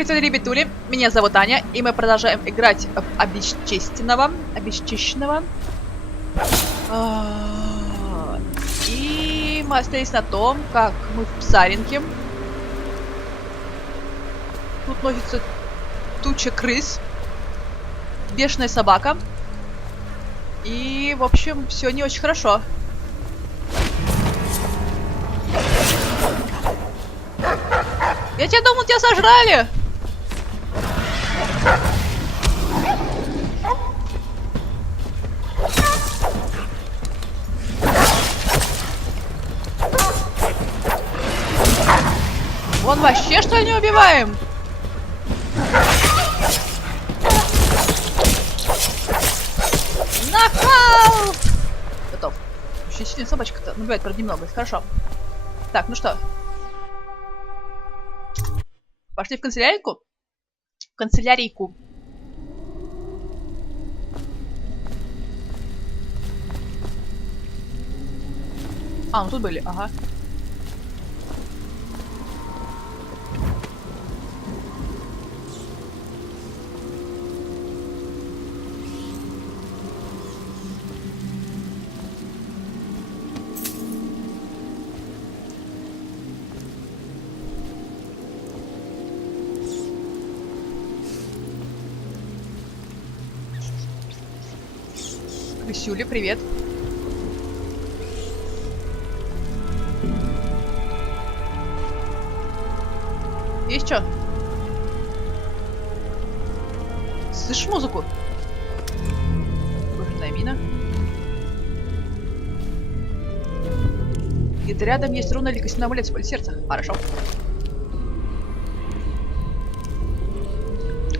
Привет, ребятули, меня зовут Аня, и мы продолжаем играть в обесчищенного. И мы остались на том, как мы в Псаринке. Тут носится туча крыс, бешеная собака. И, в общем, все не очень хорошо. Я тебя думал, тебя сожрали! Вон вообще что ли не убиваем? Нокаут! Готов. Очень сильная собачка-то. Набивает, правда, немного. Хорошо. Так, ну что? Пошли в канцелярийку? В канцелярийку. А, ну тут были, ага. Крысюля, привет. Есть что? Слышишь музыку? Выжженная мина. Где-то рядом есть руна или костяной амулет в поле сердца. Хорошо.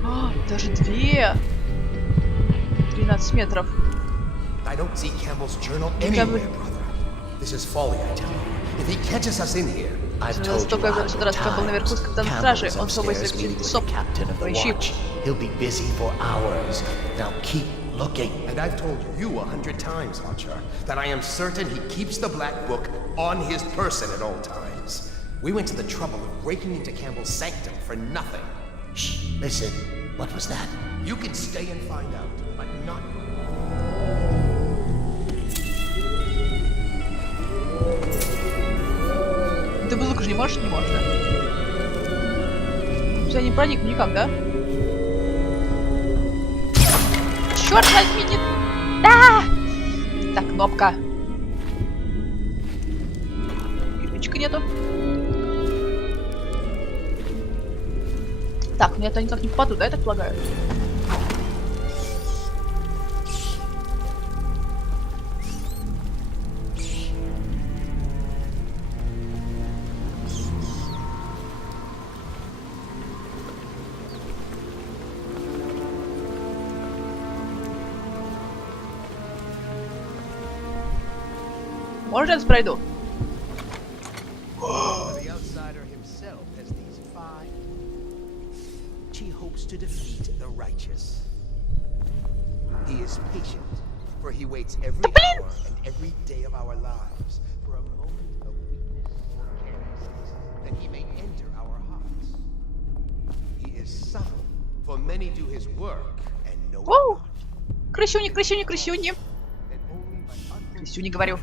А, даже две. 13 метров. I don't see Campbell's journal anywhere, brother. This is folly, I tell you. If he catches us in here, I've told you a hundred times. Campbell's upstairs meeting with the captain of the watch. He'll be busy for hours. Now keep looking. And I've told you 100 times, Archer, that I am certain he keeps the black book on his person at all times. We went to the trouble of breaking into Campbell's sanctum for nothing. Shh, listen. What was that? You can stay and find out, but not... Ты в звук же не можешь? Не можешь, да? Я не проникну никак, да? Черт возьми, не... Да! Так, кнопка. Кирпичика нету. Так, ну я-то никак не попаду, да, я так полагаю? Может, я пройду? To defeat the righteous. He is patient, for he waits every hour and every day of our lives for a moment of weakness or carelessness, that he may enter our hearts. He is subtle, for many do his work and know it not. Крысюни, крысюни, крысюни. Крысюни, говорю.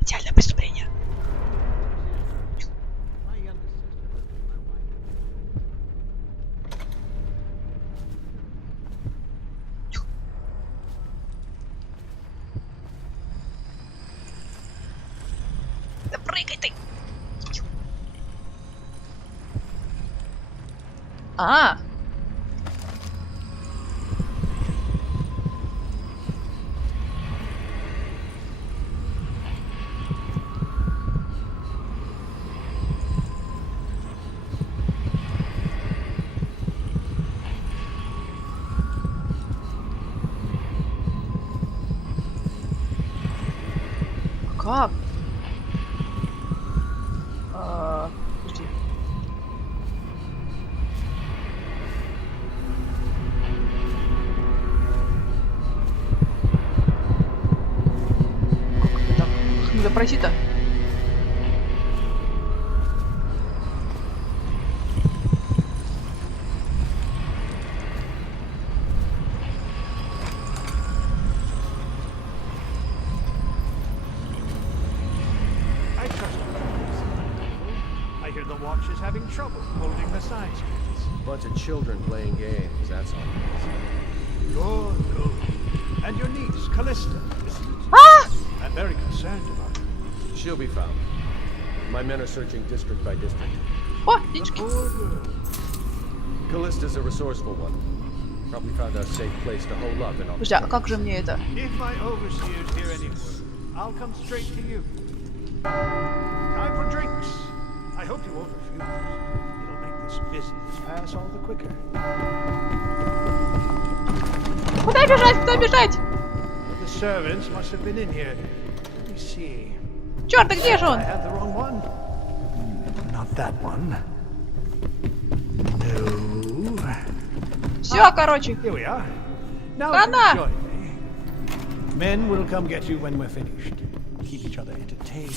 Идеальное преступление. Да прыгай ты. А. Как? Подожди. Как это так? Как надо пройти-то? Having trouble holding the side streets. Bunch of children playing games, that's all it is. Good, good. And your niece, Callista, isn't it? Ah! I'm very concerned about her. She'll be found. My men are searching district by district. О, The птички. poor girl. Callista's a resourceful one. Probably found a safe place to hole up in all Подожди, а как же мне это? If my overseers hear any word, I'll come straight to you. Time for drinks. I hope you won't refuse. It'll make this business pass all the quicker. Куда бежать? Куда бежать? The servants must have been in here. Let me see. Черт, да где же он? I have the wrong one. Not that one. No. Все, короче. Here we are. Now Rana! if you join me. Men will come get you when we're finished. Keep each other entertained.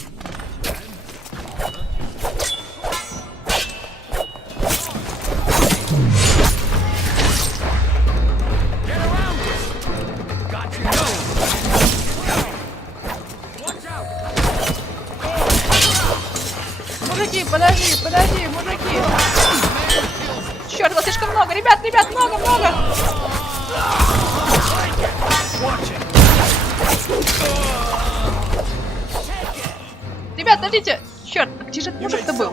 Мужики, подожди, мужики. Черт, вас слишком много. Ребят, много. Ребят, подождите. Черт, где же этот мужик-то был?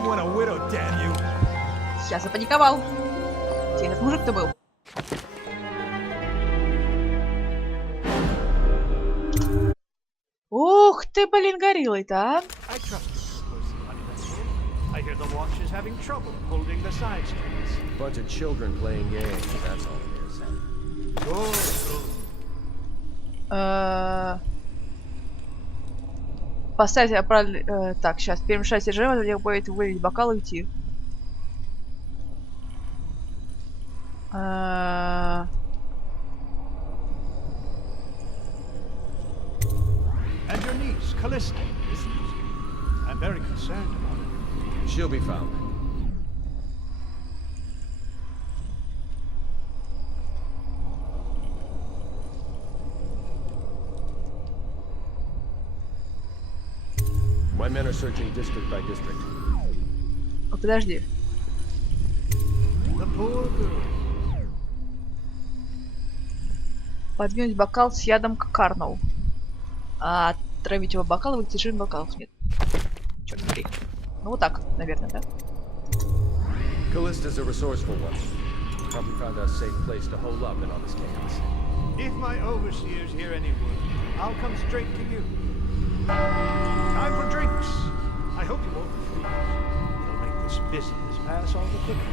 Я запаниковал. Где этот мужик-то был? Ух ты, блин, гориллой-то, а? I hear the watch is having trouble holding the side streets. Bunch of children playing games, that's all it is. Good. Поставьте правильно. Так, сейчас. Перемешайте режим, где будет вылить бокал и уйти. And your niece, Callista, isn't it? I'm very concerned about her. She'll be found. My men are searching district by district. О, подожди. The poor girl. Подвинуть бокал с ядом к Карноу. А отравить его бокал и выйти жирный бокал. Нет. Черт побери. Ну вот так, наверное, да? Callista's a resourceful one. Probably found a safe place to hole up in all this chaos. If my overseers hear any word, I'll come straight to you. Time for drinks. I hope you won't refuse. It'll make this business pass all the quicker.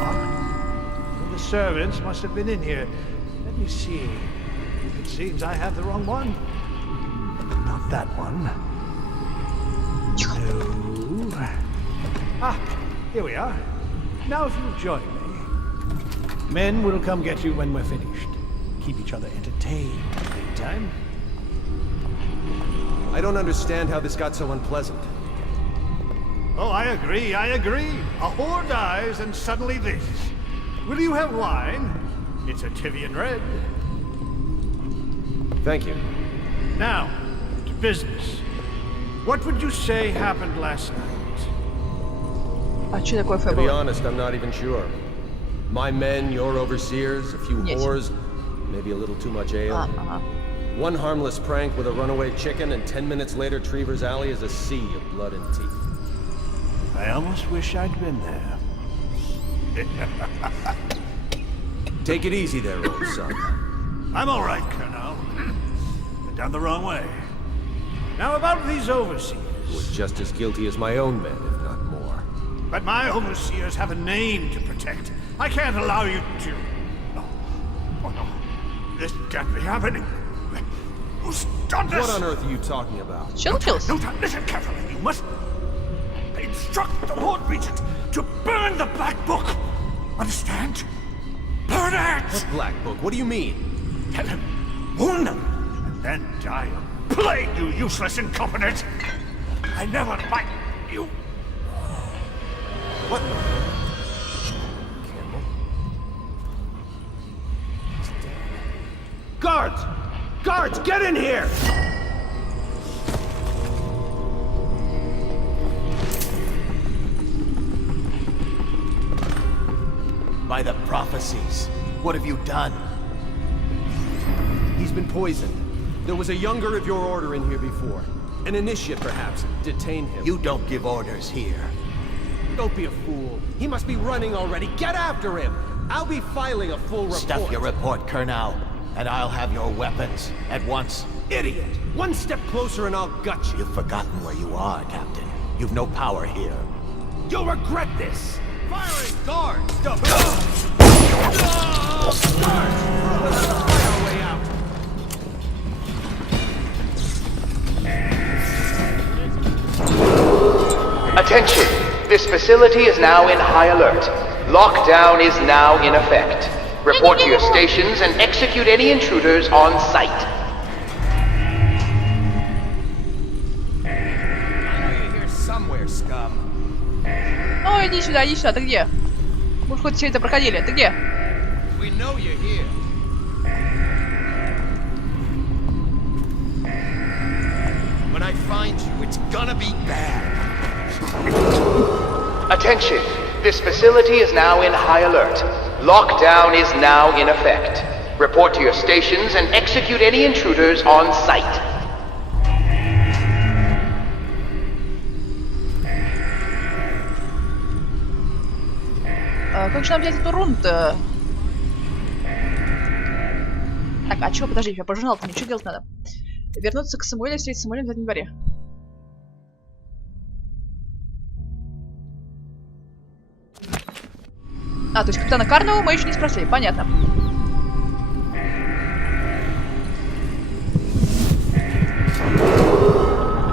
Locked. The servants must have been in here. Let me see. It seems I have the wrong one. Not that one. No. Ah, here we are. Now if you'll join me. Men will come get you when we're finished. Keep each other entertained. Meantime. I don't understand how this got so unpleasant. Oh, I agree. A whore dies and suddenly this. Will you have wine? It's a Tivian red. Thank you. Now, to business. What would you say happened last night? А что такое To be ФБР? honest, I'm not even sure. My men, your overseers, a few Yes. whores, maybe a little too much ale. Ага. One harmless prank with a runaway chicken, and 10 minutes later, Trevor's Alley is a sea of blood and teeth. I almost wish I'd been there. Take it easy there, old son. I'm all right, Colonel. Went down the wrong way. Now about these overseers. Was just as guilty as my own men, if not more. But my overseers have a name to protect. I can't allow you to... No. Oh, no. This can't be happening. Who's done this? What on earth are you talking about? Что случилось? No time. Listen carefully. You must instruct the Lord Regent to burn the Black Book. Understand? Burn it! What black book? What do you mean? Tell him. Warn them. And then I'll plague you, useless incompetent. I never liked you. What? Campbell? He's dead. Guards! Guards, get in here! By the prophecies, what have you done? He's been poisoned. There was a younger of your order in here before. An initiate, perhaps. Detain him. You don't give orders here. Don't be a fool. He must be running already. Get after him! I'll be filing a full report. Stuff your report, Colonel, and I'll have your weapons at once. Idiot! One step closer and I'll gut you. You've forgotten where you are, Captain. You've no power here. You'll regret this! Firing guards! Guards! Let's fight our way out! Attention! This facility is now in high alert. Lockdown is now in effect. Report to your stations and execute any intruders on sight. I know you're here somewhere, scum. Ну, иди сюда, ты где? Мы хоть все это проходили, ты где? We know you're here. When I find you, it's gonna be bad. Attention! This facility is now in high alert. Lockdown is now in effect. Report to your stations and execute any intruders on sight. Как же нам взять эту рун-то? Так, а чё, подожди, я по журналу-то ничего делать надо. Вернуться к Самуэлю, встретить с Самуэлем в заднем дворе. А, то есть капитана Карнова мы еще не спросили, понятно.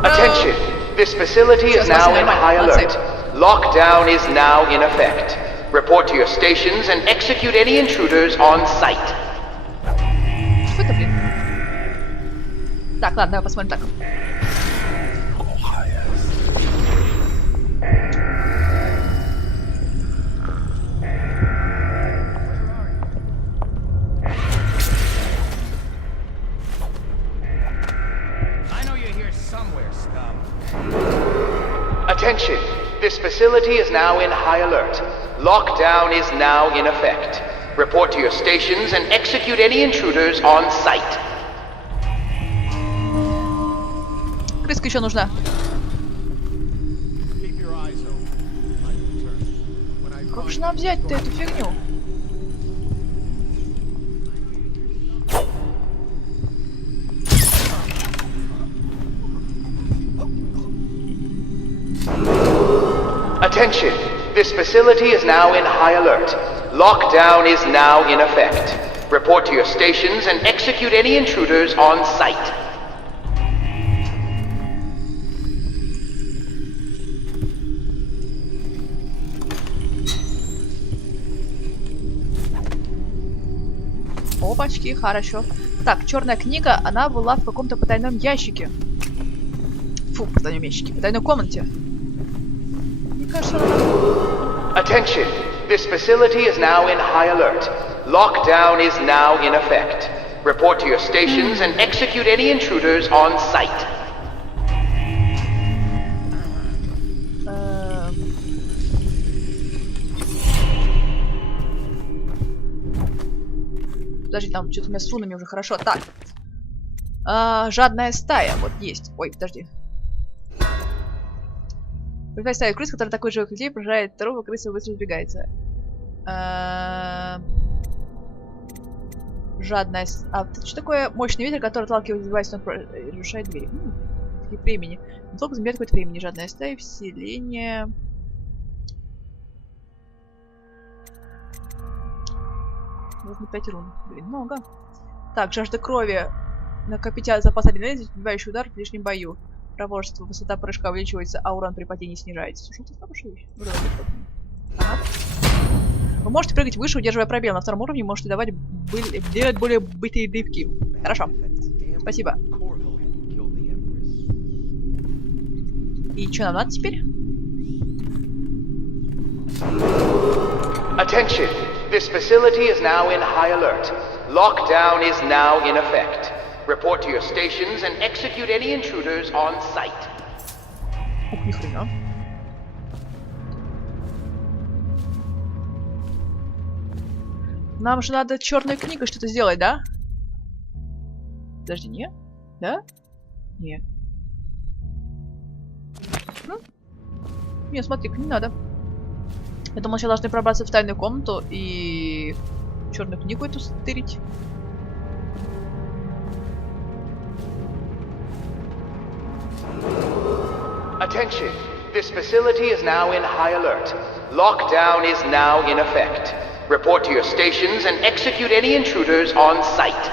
Attention! This facility is now in high alert. Lockdown is now in effect. Report to your stations and execute any intruders on sight. Что это, блин? Так, ладно, давай посмотрим так. I know you're here somewhere, scum. Attention! This facility is now in high alert. Lockdown is now in effect. Report to your stations and execute any intruders on sight. Крыска еще нужна. Keep your eyes open. My return. When I Как же нам взять-то эту фигню? Attention! This facility is now in high alert. Lockdown is now in effect. Report to your stations and execute any intruders on sight. Опачки, хорошо. Так, черная книга, она была в каком-то потайном ящике. Фу, потайном ящике, потайной комнате. Мне кажется, она... Attention! This facility is now in high alert. Lockdown is now in effect. Report to your stations and execute any intruders on sight. Подожди, там что-то у меня с рунами уже хорошо. Так. Жадная стая. Вот есть. Ой, подожди. Представь стаю крыс, которая такой же, как людей, пожирает второго, крыса быстро сбегается. Жадная... А, что такое мощный ветер, который отталкивает девайс, он разрушает двери? Такие времени. Долго забирает какое-то времени. Жадная стая, вселение... Нужно 5 рун. Блин, много. Так, жажда крови. Накопить запас адреналина, сбивающий удар в ближнем бою. Проворство, высота прыжка увеличивается, а урон при падении снижается. Слушай, это хорошая вещь. Ну, давайте попробуем. Ага. Вы можете прыгать выше, удерживая пробел. На втором уровне можете делать более бытые дыбки. Хорошо. Спасибо. И что нам надо теперь? Attention! This facility is now in high alert. Lockdown is now in effect. Report to your stations and execute any intruders on site. Ух, ни хрена. Нам же надо черной книгой что-то сделать, да? Подожди, не? Да? Не. Не, смотри-ка, не надо. Я думал, сейчас должны пробраться в тайную комнату и черную книгу эту стырить. Attention! This facility is now in high alert. Lockdown is now in effect. Report to your stations and execute any intruders on site.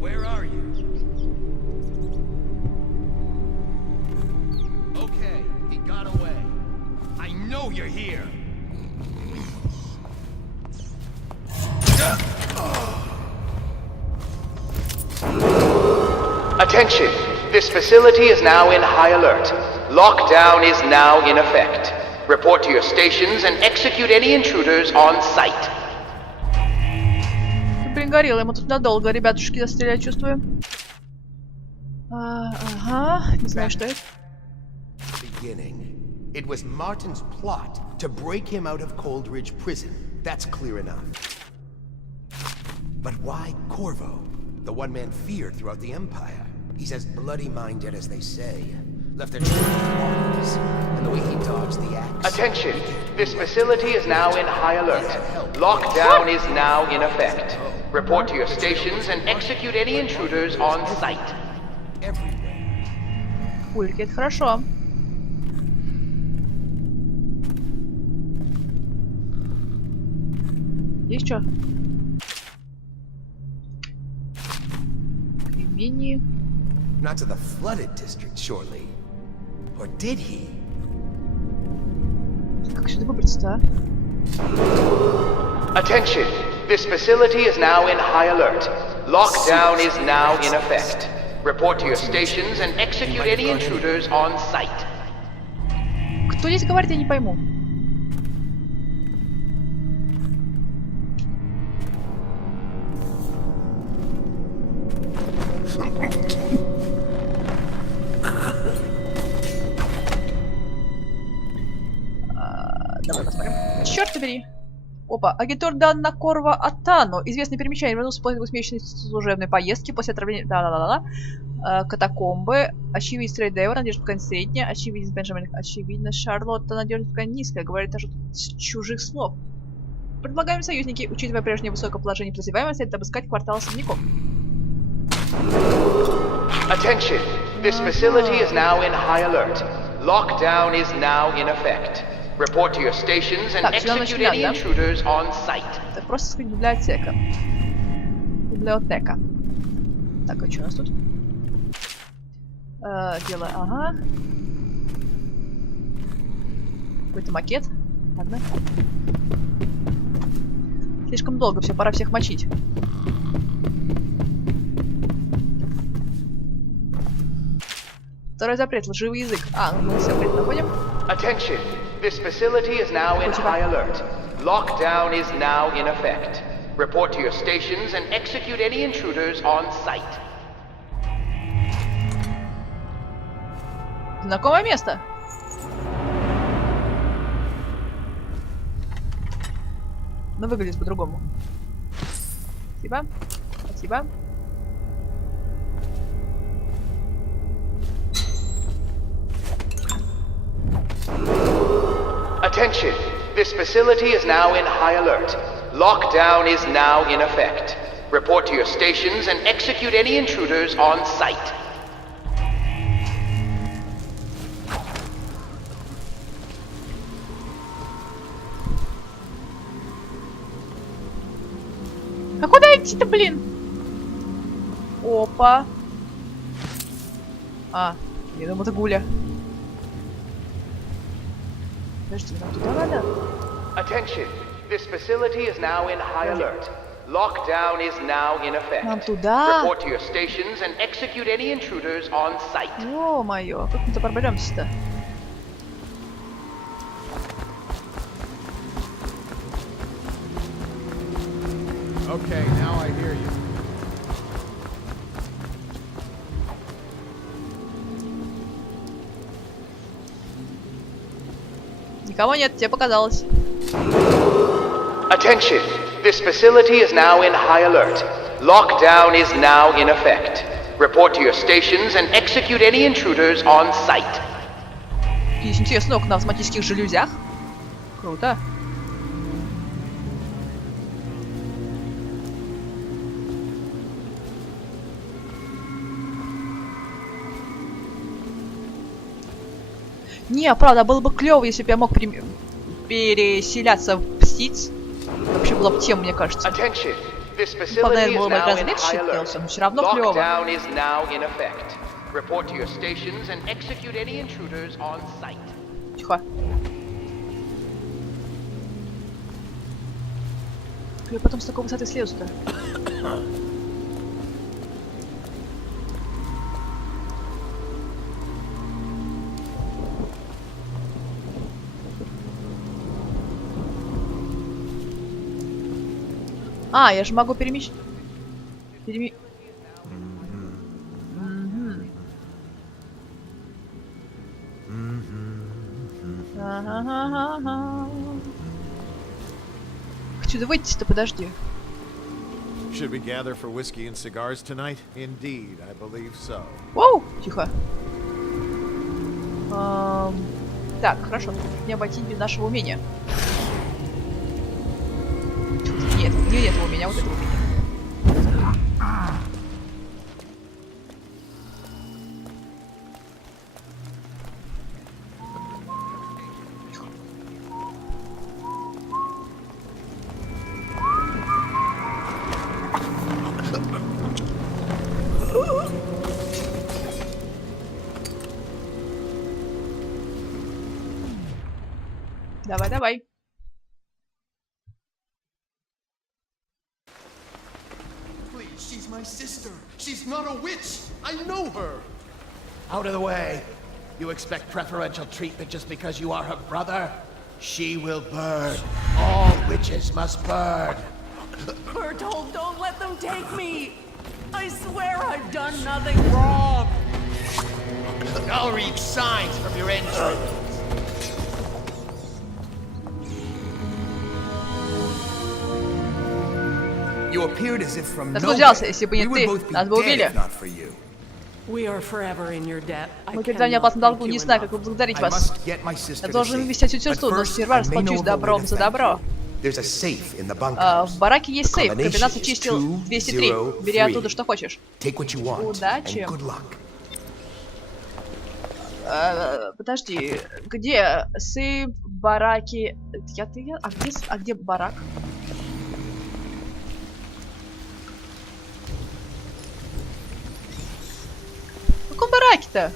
Where are you? Okay, he got away. I know you're here. Attention! This facility is now in high alert. Lockdown is now in effect. Report to your stations and execute any intruders on site. Пригорело ему тут надолго, ребятушки, застрелять чувствую. Ага, не знаю, что это. Beginning. It was Martin's plot to break him out of Coldridge Prison. That's clear enough. But why Corvo? The one man feared throughout the Empire. He's as bloody-minded as they say. Left a trail of marks, and the way he dodged the axe. Attention! This facility is now in high alert. Lockdown is now in effect. Report to your stations and execute any intruders on site. Everywhere. Пульки, это хорошо. Есть что? Кремени. Not to the flooded district, surely. Or did he? Как сюда выбраться-то, а? Attention! This facility is now in high alert. Lockdown is now in effect. Report to your stations and execute any intruders on site. Кто здесь говорит, я не пойму. Давай посмотрим. Черт побери. Опа, агитор Данна Корва Атану. Известный перемещение вернулся после двухмесячной служебной поездки, после отравления... Катакомбы. Очевидец Трейдева, Надежда ткань средняя. Очевидец Бенджамин. Очевидно, Шарлотта, Надежда ткань низкая. Говорит даже с чужих слов. Предлагаем союзники, учитывая прежнее высокое положение подозреваемого, следует обыскать квартал особняков. Attention! This facility is now in high alert. Lockdown is now in effect. Report to your stations and execute any intruders on site. Так, просто сказать, библиотека. Библиотека. Так, а что у нас тут? Дело, ага. Какой-то макет. Ладно. Слишком долго все, пора всех мочить. Второй запрет, лживый язык. Мы запрет находим. Attention! This facility is now in high alert. Lockdown is now in effect. Report to your stations and execute any intruders on site. Знакомое место. Но выглядит по-другому. Спасибо. Спасибо. Attention! This facility is now in high alert. Lockdown is now in effect. Report to your stations and execute any intruders on site. А куда идти-то, блин? Опа. А, я думаю, это Гуля. Подожди, нам туда надо? Attention. This facility is now in high alert. Lockdown is now in Нам effect. туда? Report to your stations and execute any intruders on site. Ё-моё, как мы-то проберемся-то? Okay, now I hear you. Никого нет, тебе показалось. Attention. This facility is now in high alert. Lockdown is now in effect. Report to your stations and execute any intruders on site. Есть интересное окна в автоматических жалюзях. Круто. Не, правда, было бы клево, если бы я мог переселяться в птиц. Вообще была бы тема, мне кажется. Attention. This Правда, facility is было бы now in разведчик high делался, alert. но все равно клево. Lockdown is now in effect. Report to your stations and execute any intruders on site. Тихо. Я потом с такой высоты слезу-то. А, я же могу перемещать. Ага. Отсюда выйти-то, подожди. Should we gather for whiskey and cigars tonight? Indeed, I believe so. Воу, тихо. Так, хорошо. Не обойти без нашего умения. Нет, не этого умения, а вот этого умения. Давай, давай. Please, she's my sister. She's not a witch. I know her. Out of the way. You expect preferential treatment just because you are her brother? She will burn. All witches must burn. We're told don't let them take me. I swear I've done nothing wrong. I'll read signs from your entrance. You appeared as if from Откуда взялся, nowhere. если бы не We would ты? both be Нас бы dead убили. if not for you. We are forever in your debt. Мы перед вами опасном долгу, не знаю, как поблагодарить I вас. must get my sister Я to должен safety. вывести отсюда сестру, But но first, сперва I may know расплачусь of a way добром to за thank добро. you. There's a safe in the В bunkhouse. бараке есть The сейф. Комбинация combination is чисел 203. Бери 203. оттуда, что хочешь. Take what you want. Удачи. And good luck. Подожди, где сейф, бараки? А где барак? В каком бараке-то?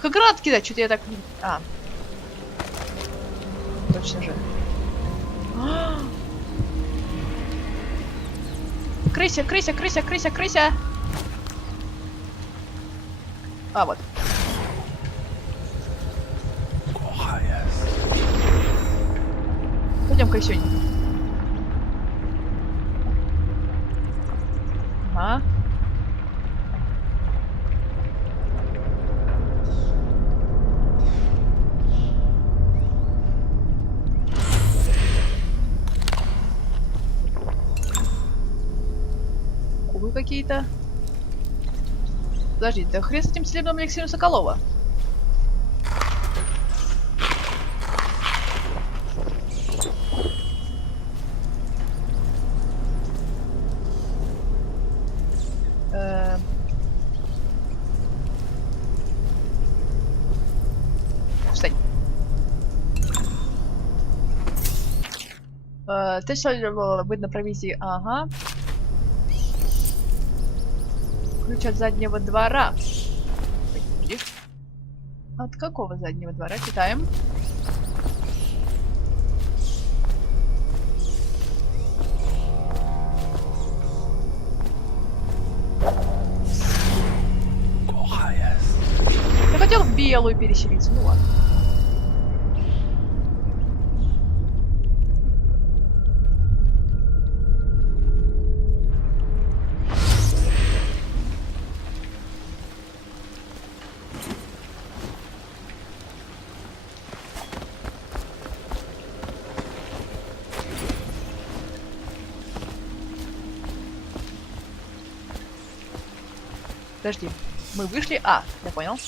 Как гранат кидать? Что-то я так... А. Точно же. Крыся, крыся, крыся, крыся, крыся. А, вот. Пойдем, крысюнь. Ага. Кубы какие-то. Подожди, да хрен с этим целебным эликсиром Соколова. Встань. Ты что, быть на провизии? Ага. Ключ от заднего двора. Подожди. От какого заднего двора? Читаем. Я хотел в белую переселиться, ну ладно. Подожди, мы вышли? А, я понял.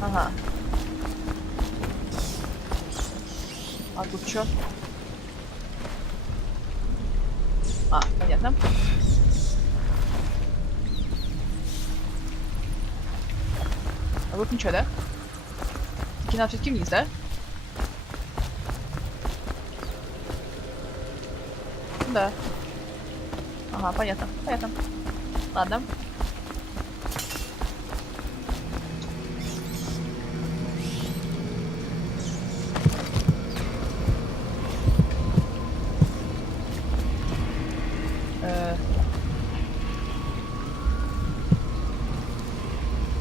Ага. А тут что? А, понятно. А тут ничего, да? Таки надо все-таки вниз, да? Да. Ага, понятно, понятно. Ладно.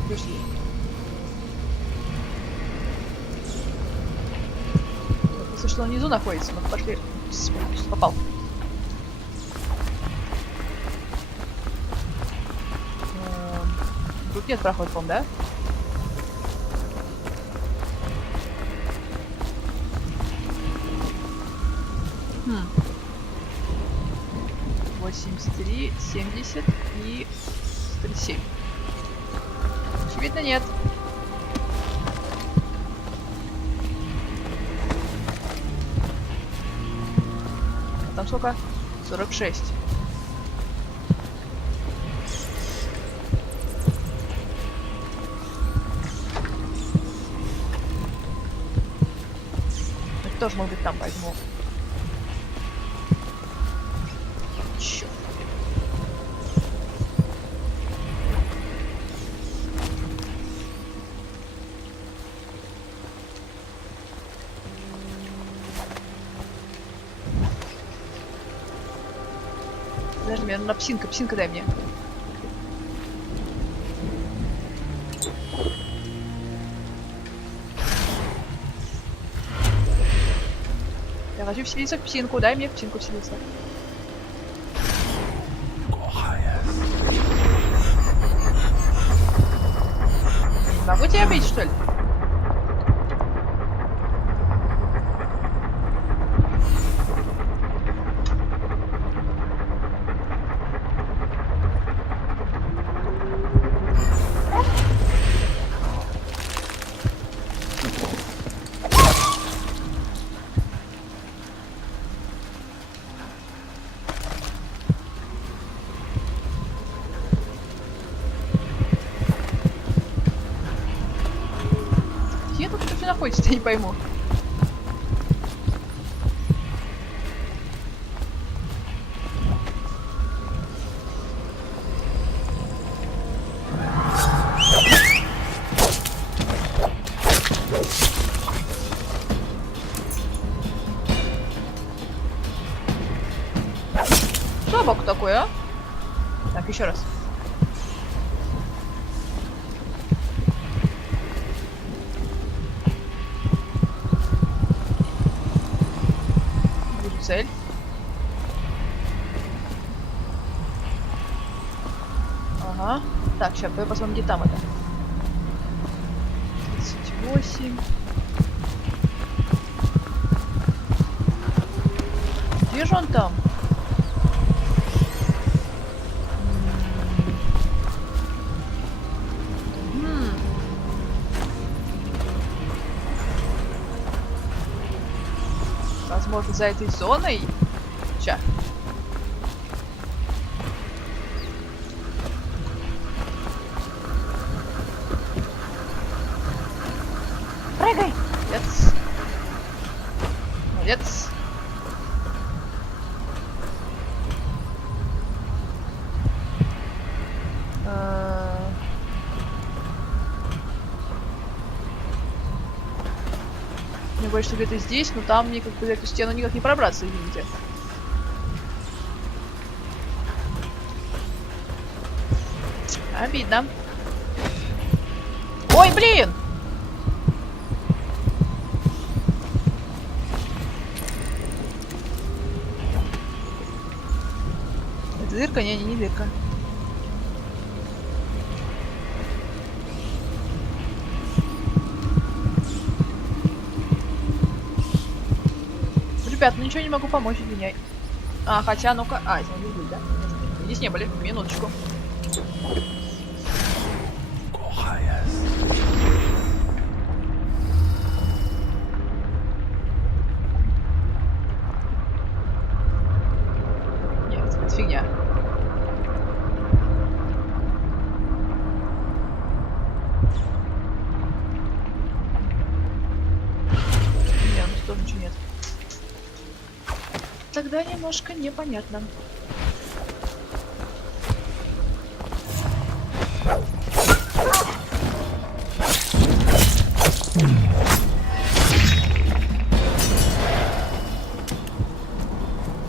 Подожди. Если что, он внизу находится, ну пошли. Попал. Тут нет прохода, по-моему, да? Хм. 83, 70 и 37. Очевидно, нет. А там сколько? 46. Это тоже может быть там, поэтому... Чёрт. Подожди, мне надо псинка, псинка дай мне. Я хочу вселиться в псинку, дай мне в псинку вселиться. Могу тебя бить, что ли? Где тут что находится, я не пойму. Что боку такое, а? Так, еще раз. Вижу цель. Ага. Так, сейчас, давай посмотрим, где там это. 38. Где же он там? возможно, за этой зоной. Ща. Прыгай! Молодец. Молодец. Мне говорят, что где-то здесь, но там мне как бы за эту стену никак не пробраться, извините. Обидно. Ой, блин! Это дырка? Не дырка. Ребят, ну ничего не могу помочь, извиняй. А, хотя, ну-ка... А, здесь были, да? Здесь не были. Минуточку. Нет, это фигня. Нет, ну тоже ничего нет. Тогда немножко непонятно.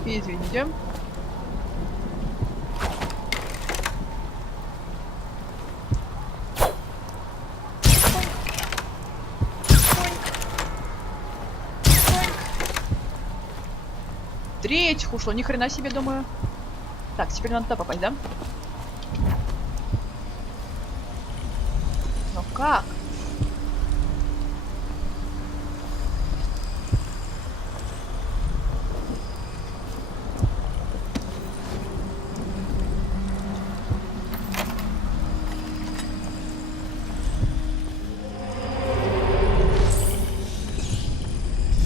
Извините. Третьих ушло, ни хрена себе, думаю. Так, теперь надо туда попасть, да? Но как?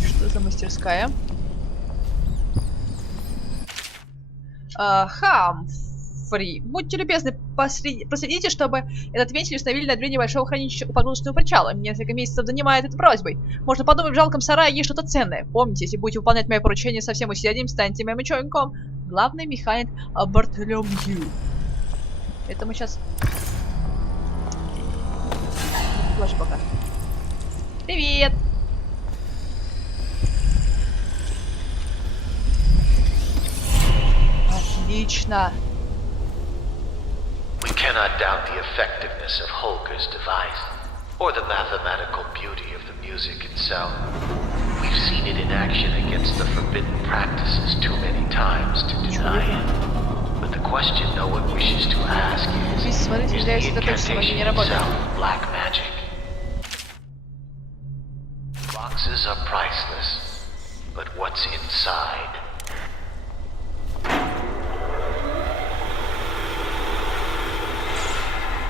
Что за мастерская? Хамфри, будьте любезны, проследите, чтобы этот вентиль установили на дверь небольшого хранилища у погрузочного причала. Мне несколько месяцев занимает этой просьбой. Можно подумать, в жалком сарае есть что-то ценное. Помните, если будете выполнять мои поручения со всем усердием, станьте моим учеником. Главный механик Бартоломью. Это мы сейчас... Ложи пока. Привет! Отлично. We cannot doubt the effectiveness of Holger's device, or the mathematical beauty of the music itself. We've seen it in action against the forbidden practices too many times to deny it. But the question no one wishes to ask is the incantation itself black magic? Boxes are priceless, but what's inside?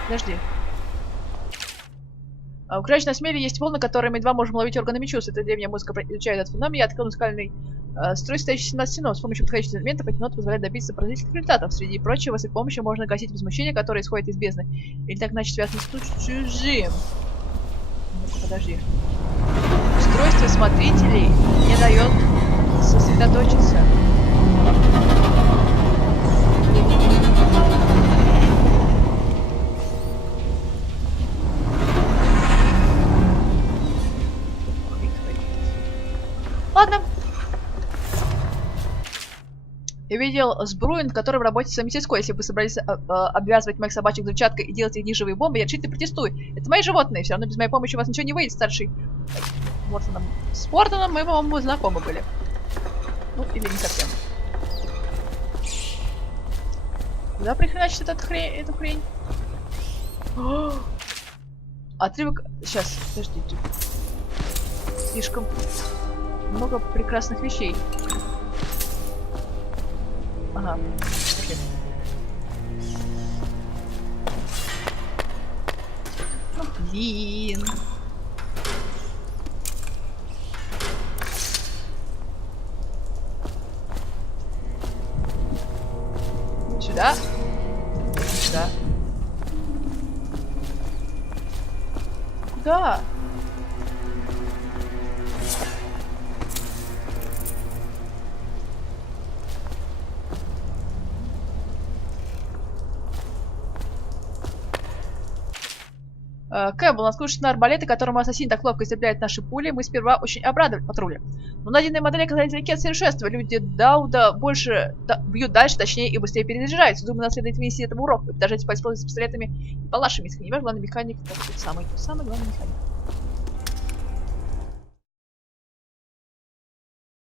Подожди. У красочной смели есть волны, которые мы едва можем ловить органами чувств. Это древняя музыка изучает этот феномен. Я открыл музыкальный строй, стоящий 17 стенов. С помощью подходящих элементов эти ноты позволяют добиться поразительных результатов. Среди прочего, с их помощью можно гасить возмущение, которое исходит из бездны. Или так иначе связано с чужим. Ну-ка, подожди. Устройство смотрителей не дает сосредоточиться. Ладно. Я видел сбрую, над которой в работе в мастерской. Если бы вы собрались обвязывать моих собачек взрывчаткой и делать из них живые бомбы, я решительно протестую. Это мои животные. Все равно без моей помощи у вас ничего не выйдет, старший. Мортоном. С Мортоном мы, по-моему, знакомы были. Ну, или не совсем. Куда прихреначить эту хрень? О! Отрывок... Сейчас, подождите. Слишком много прекрасных вещей. Ага. Пошли. Ну, блин. Сюда. Сюда. Куда? Кэмпбелл, наскучные арбалеты, которым ассасин так ловко истребляет наши пули, мы сперва очень обрадовали патруля. Но найденные модели оказались далеки от совершенства. Люди Дауда больше бьют дальше, точнее и быстрее перезаряжаются. Думаю, нам следует вынести этому урок и даже поиспользовать с пистолетами и палашами, если не главный механик, самый главный механик.